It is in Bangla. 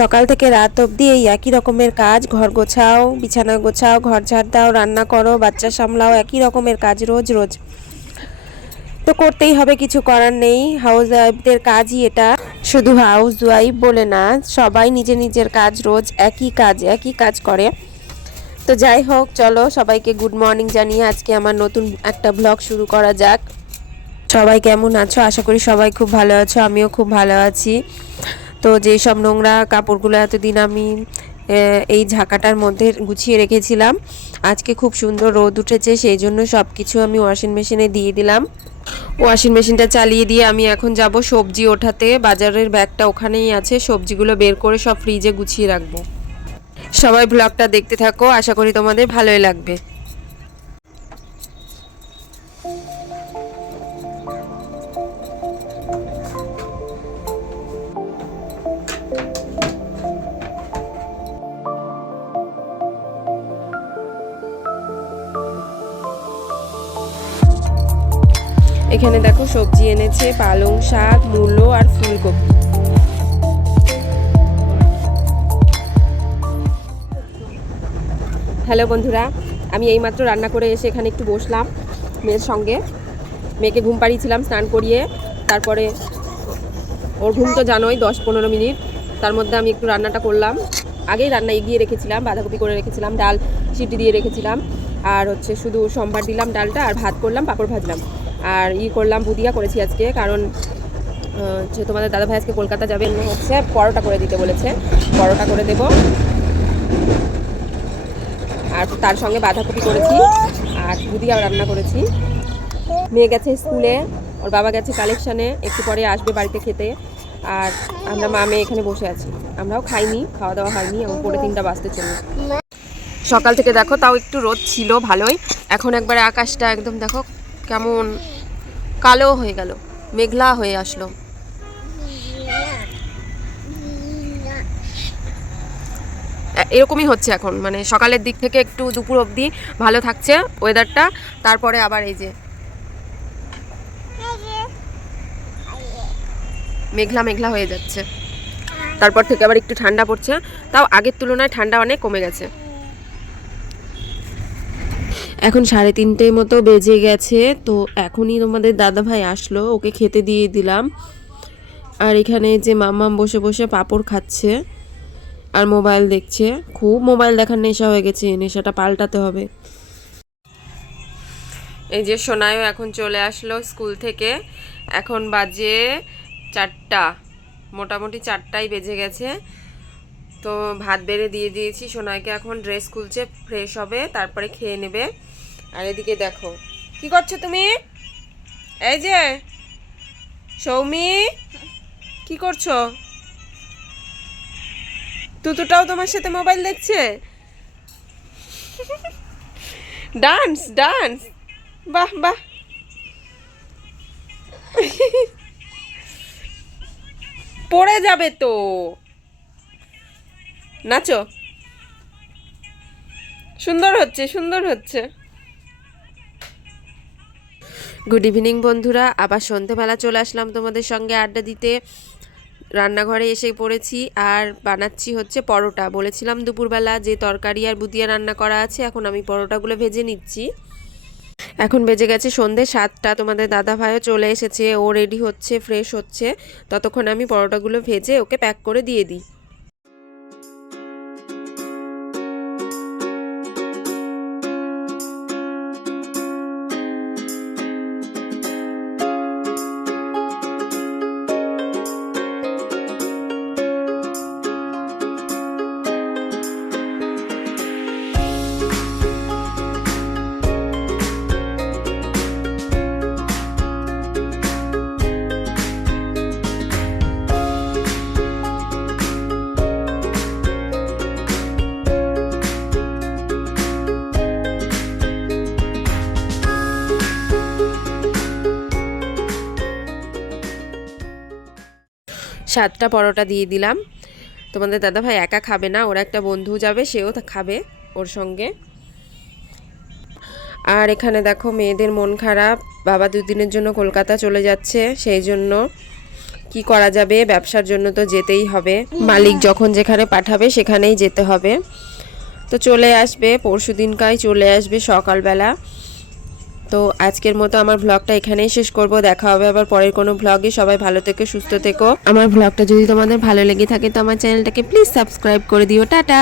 সকাল থেকে রাত অবধি এই একই রকমের কাজ, ঘর গোছাও, বিছানা গোছাও, ঘর ঝাড় দাও, রান্না করো, বাচ্চা সামলাও, একই রকমের কাজ রোজ রোজ। তো করতেই হবে, কিছু করার নেই, হাউস ওয়াইফদের কাজই এটা। শুধু হাউস ওয়াইফ বলে না, সবাই নিজের নিজের কাজ রোজ একই কাজ করে। তো যাই হোক, চলো সবাইকে গুড মর্নিং জানিয়ে আজকে আমার নতুন একটা ব্লগ শুরু করা যাক। সবাই কেমন আছো? আশা করি সবাই খুব ভালো আছো, আমিও খুব ভালো আছি। তো যেই সব নোংরা কাপড়গুলো এতদিন আমি এই ঝাঁকাটার মধ্যে গুছিয়ে রেখেছিলাম, আজকে খুব সুন্দর রোদ উঠেছে, সেই জন্য সব কিছু আমি ওয়াশিং মেশিনে দিয়ে দিলাম। ওয়াশিং মেশিনটা চালিয়ে দিয়ে আমি এখন যাব সবজি ওঠাতে। বাজারের ব্যাগটা ওখানেই আছে, সবজিগুলো বের করে সব ফ্রিজে গুছিয়ে রাখবো। সবাই ব্লগটা দেখতে থাকো, আশা করি তোমাদের ভালোই লাগবে। এখানে দেখো সবজি এনেছে, পালং শাক, মূলো আর ফুলকপি। হ্যালো বন্ধুরা, আমি এইমাত্র রান্না করে এসে এখানে একটু বসলাম মেয়ের সঙ্গে। মেয়েকে ঘুম পাড়িয়েছিলাম স্নান করিয়ে, তারপরে ওর ঘুম তো জানোই 10-15 মিনিট, তার মধ্যে আমি একটু রান্নাটা করলাম। আগেই রান্না এগিয়ে রেখেছিলাম, বাঁধাকপি করে রেখেছিলাম, ডাল সিটি দিয়ে রেখেছিলাম, আর হচ্ছে শুধু সম্বার দিলাম ডালটা, আর ভাত করলাম, পাঁপড় ভাজলাম, আর করলাম বুদিয়া করেছি আজকে, কারণ হচ্ছে তোমাদের দাদাভাই আজকে কলকাতা যাবে, হচ্ছে পরোটা করে দিতে বলেছে, পরোটা করে দেব। আর তার সঙ্গে বাঁধাকপি করেছি আর বুদিয়া রান্না করেছি। মেয়ে গেছে স্কুলে, ওর বাবা গেছে কালেকশানে, একটু পরে আসবে বাড়িতে খেতে। আর আমরা মা মেয়ে এখানে বসে আছি, আমরাও খাইনি, খাওয়া দাওয়া হয়নি, এবং 3:30 বাজতে চলবে। সকাল থেকে দেখো তাও একটু রোদ ছিল ভালোই, এখন একবারে আকাশটা একদম দেখো কেমন কালো হয়ে গেল, মেঘলা হয়ে আসলো। এরকমই হচ্ছে এখন, মানে সকালের দিক থেকে একটু দুপুর অবধি ভালো থাকছে ওয়েদারটা, তারপরে আবার এই যে মেঘলা মেঘলা হয়ে যাচ্ছে, তারপর থেকে আবার একটু ঠান্ডা পড়ছে, তাও আগের তুলনায় ঠান্ডা অনেক কমে গেছে। এখন 3:30 মতো বেজে গেছে, তো এখনই তোমাদের দাদাভাই আসলো, ওকে খেতে দিয়ে দিলাম। আর এখানে যে মাম্মাম বসে বসে পাঁপড় খাচ্ছে আর মোবাইল দেখছে, খুব মোবাইল দেখার নেশা হয়ে গেছে, নেশাটা পাল্টাতে হবে। এই যে সোনাইও এখন চলে আসলো স্কুল থেকে, এখন বাজে 4টা, মোটামুটি 4টাই বেজে গেছে। তো ভাত বেড়ে দিয়ে দিয়েছি, সোনাইকে এখন ড্রেস খুলছে, ফ্রেশ হবে, তারপরে খেয়ে নেবে। আর এদিকে দেখো কি করছো তুমি, এই যে সৌমি কি করছো? তুতুটাও তোমার সাথে মোবাইল দেখছে, ডান্স ডান্স, বাহ বাহ। পড়ে যাবে তো, নাচো, সুন্দর হচ্ছে সুন্দর হচ্ছে। গুড ইভিনিং বন্ধুরা, আবার সন্ধেবেলা চলে আসলাম তোমাদের সঙ্গে আড্ডা দিতে। রান্নাঘরে এসে পড়েছি আর বানাচ্ছি হচ্ছে পরোটা। বলেছিলাম দুপুরবেলা যে তরকারি আর বুদিয়া রান্না করা আছে, এখন আমি পরোটাগুলো ভেজে নিচ্ছি। এখন বেজে গেছে সন্ধে 7টা, তোমাদের দাদা ভাইও চলে এসেছে, ও রেডি হচ্ছে, ফ্রেশ হচ্ছে, ততক্ষণ আমি পরোটাগুলো ভেজে ওকে প্যাক করে দিয়ে দিই। সাতটা পরোটা দিয়ে দিলাম। তোমাদের দাদাভাই একা খাবে না, ওর একটা বন্ধু যাবে, সেও খাবে ওর সঙ্গে। আর এখানে দেখো মেয়েদের মন খারাপ, বাবা 2 দিনের জন্য কলকাতা চলে যাচ্ছে, সেই জন্য কি করা যাবে, ব্যবসার জন্য তো যেতেই হবে, মালিক যখন যেখানে পাঠাবে সেখানেই যেতে হবে। তো চলে আসবে পরশুদিনকাই চলে আসবে সকালবেলা। তো আজকের মতো আমার ব্লগটা এখানেই শেষ করব। দেখা হবে আবার পরের কোনো ব্লগে। সবাই ভালো থেকো, সুস্থ থেকো। আমার ব্লগটা যদি তোমাদের ভালো লেগে থাকে তো আমার চ্যানেলটাকে প্লিজ সাবস্ক্রাইব করে দিও। টাটা।